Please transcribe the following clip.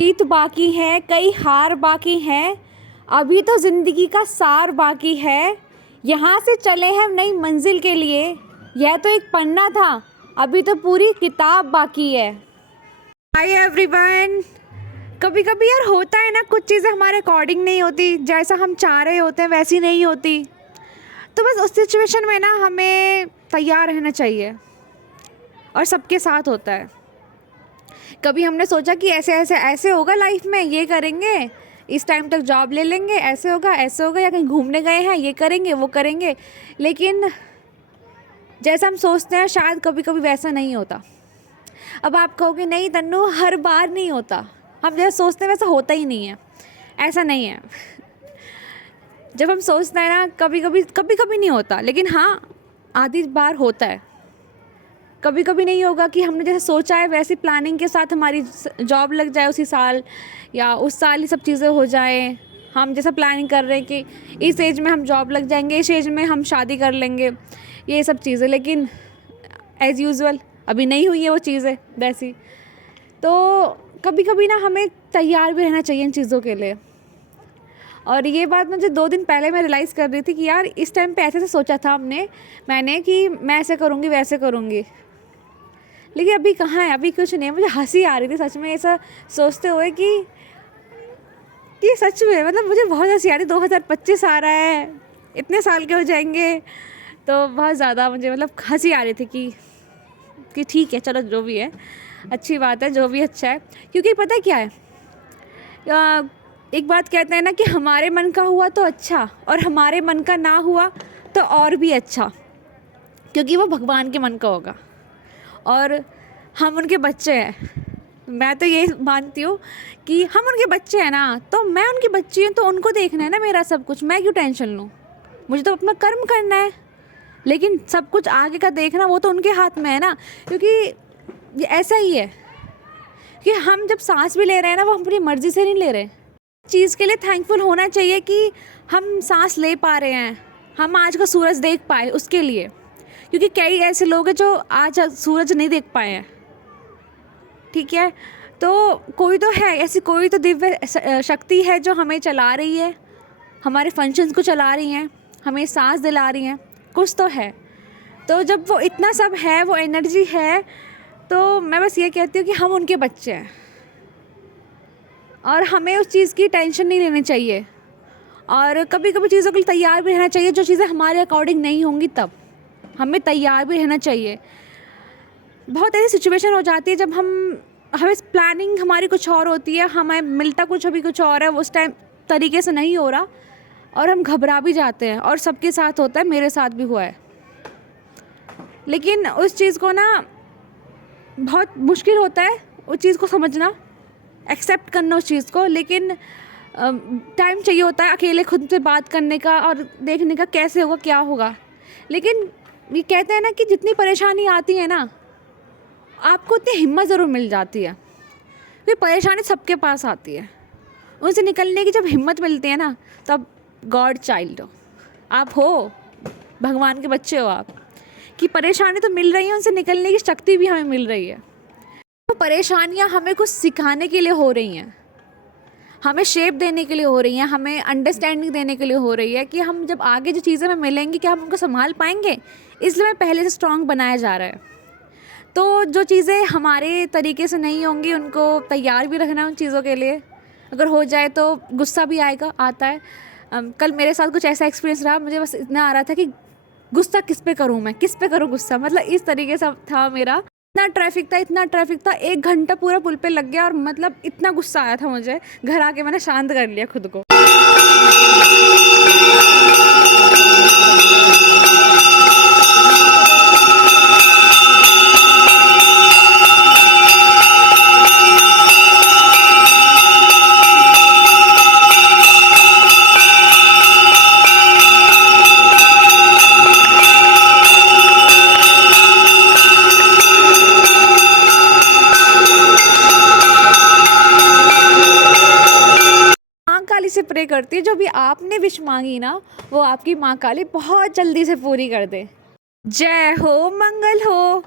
जीत बाकी है, कई हार बाकी हैं, अभी तो ज़िंदगी का सार बाकी है। यहाँ से चले हम नई मंजिल के लिए, यह तो एक पन्ना था, अभी तो पूरी किताब बाकी है। Hi everyone. कभी कभी यार होता है ना, कुछ चीज़ें हमारे अकॉर्डिंग नहीं होती, जैसा हम चाह रहे होते हैं वैसी नहीं होती। तो बस उस सिचुएशन में ना हमें तैयार रहना चाहिए, और सबके साथ होता है। कभी हमने सोचा कि ऐसे ऐसे ऐसे होगा लाइफ में, ये करेंगे, इस टाइम तक जॉब ले लेंगे, ऐसे होगा, या कहीं घूमने गए हैं, ये करेंगे वो करेंगे। लेकिन जैसा हम सोचते हैं शायद कभी कभी वैसा नहीं होता। अब आप कहोगे नहीं तन्नू, हर बार नहीं होता, हम जैसा सोचते हैं वैसा होता ही नहीं है। ऐसा नहीं है। जब हम सोचते हैं ना, कभी कभी नहीं होता, लेकिन हाँ आधी बार होता है। कभी कभी नहीं होगा कि हमने जैसे सोचा है वैसी प्लानिंग के साथ हमारी जॉब लग जाए उसी साल, या उस साल ही सब चीज़ें हो जाएं। हम जैसा प्लानिंग कर रहे हैं कि इस एज में हम जॉब लग जाएंगे, इस एज में हम शादी कर लेंगे, ये सब चीज़ें, लेकिन एज़ यूजुअल अभी नहीं हुई है वो चीज़ें वैसी। तो कभी कभी ना हमें तैयार भी रहना चाहिए इन चीज़ों के लिए। और ये बात मुझे 2 दिन पहले मैं रियलाइज़ कर रही थी कि यार इस टाइम पे ऐसे सोचा था मैंने कि मैं ऐसे करूँगी वैसे करूँगी, लेकिन अभी कहाँ है, अभी कुछ नहीं है। मुझे हंसी आ रही थी सच में ऐसा सोचते हुए कि ये सच में, मतलब मुझे बहुत हंसी आ रही। 2025 आ रहा है, इतने साल के हो जाएंगे, तो बहुत ज़्यादा मुझे मतलब हंसी आ रही थी कि ठीक है चलो, जो भी है अच्छी बात है, जो भी अच्छा है। क्योंकि पता है क्या है, एक बात कहते हैं ना कि हमारे मन का हुआ तो अच्छा, और हमारे मन का ना हुआ तो और भी अच्छा, क्योंकि वो भगवान के मन का होगा और हम उनके बच्चे हैं। मैं तो ये मानती हूँ कि हम उनके बच्चे हैं ना, तो मैं उनकी बच्ची हूँ, तो उनको देखना है ना मेरा सब कुछ। मैं क्यों टेंशन लूँ, मुझे तो अपना कर्म करना है। लेकिन सब कुछ आगे का देखना वो तो उनके हाथ में है ना। क्योंकि ये ऐसा ही है कि हम जब सांस भी ले रहे हैं ना, वो हम अपनी मर्ज़ी से नहीं ले रहे। चीज़ के लिए थैंकफुल होना चाहिए कि हम सांस ले पा रहे हैं, हम आज का सूरज देख पाए उसके लिए। क्योंकि कई ऐसे लोग हैं जो आज सूरज नहीं देख पाए हैं, ठीक है। तो कोई तो है ऐसी, कोई तो दिव्य शक्ति है जो हमें चला रही है, हमारे फंक्शंस को चला रही हैं, हमें सांस दिला रही हैं, कुछ तो है। तो जब वो इतना सब है, वो एनर्जी है, तो मैं बस ये कहती हूँ कि हम उनके बच्चे हैं, और हमें उस चीज़ की टेंशन नहीं लेनी चाहिए। और कभी कभी चीज़ों के लिए तैयार भी रहना चाहिए। जो चीज़ें हमारे अकॉर्डिंग नहीं होंगी तब हमें तैयार भी रहना चाहिए। बहुत ऐसी सिचुएशन हो जाती है जब हमें प्लानिंग हमारी कुछ और होती है, हमें मिलता कुछ अभी कुछ और है, उस टाइम तरीके से नहीं हो रहा, और हम घबरा भी जाते हैं। और सबके साथ होता है, मेरे साथ भी हुआ है। लेकिन उस चीज़ को ना बहुत मुश्किल होता है उस चीज़ को समझना, एक्सेप्ट करना उस चीज़ को। लेकिन टाइम चाहिए होता है अकेले खुद से बात करने का और देखने का कैसे होगा क्या होगा। लेकिन ये कहते हैं ना कि जितनी परेशानी आती है ना, आपको उतनी हिम्मत ज़रूर मिल जाती है। क्योंकि परेशानी सबके पास आती है, उनसे निकलने की जब हिम्मत मिलती है ना, तब गॉड चाइल्ड हो आप, हो भगवान के बच्चे हो आप, कि परेशानी तो मिल रही है, उनसे निकलने की शक्ति भी हमें मिल रही है। तो परेशानियां हमें कुछ सिखाने के लिए हो रही हैं, हमें शेप देने के लिए हो रही हैं, हमें अंडरस्टैंडिंग देने के लिए हो रही है कि हम जब आगे जो चीज़ें हमें मिलेंगी क्या हम उनको संभाल पाएंगे। इसलिए मैं पहले से स्ट्रॉन्ग बनाया जा रहा है। तो जो चीज़ें हमारे तरीके से नहीं होंगी उनको तैयार भी रखना उन चीज़ों के लिए। अगर हो जाए तो गुस्सा भी आता है। कल मेरे साथ कुछ ऐसा एक्सपीरियंस रहा, मुझे बस इतना आ रहा था कि गुस्सा किस पे करूँ, मैं किस पे करूँ गुस्सा, मतलब इस तरीके से था मेरा। इतना ट्रैफिक था, 1 घंटा पूरा पुल पे लग गया, और मतलब इतना गुस्सा आया था मुझे। घर आके मैंने शांत कर लिया खुद को। माँ काली से प्रे करती है, जो भी आपने विश मांगी ना, वो आपकी माँ काली बहुत जल्दी से पूरी कर दे। जय हो, मंगल हो।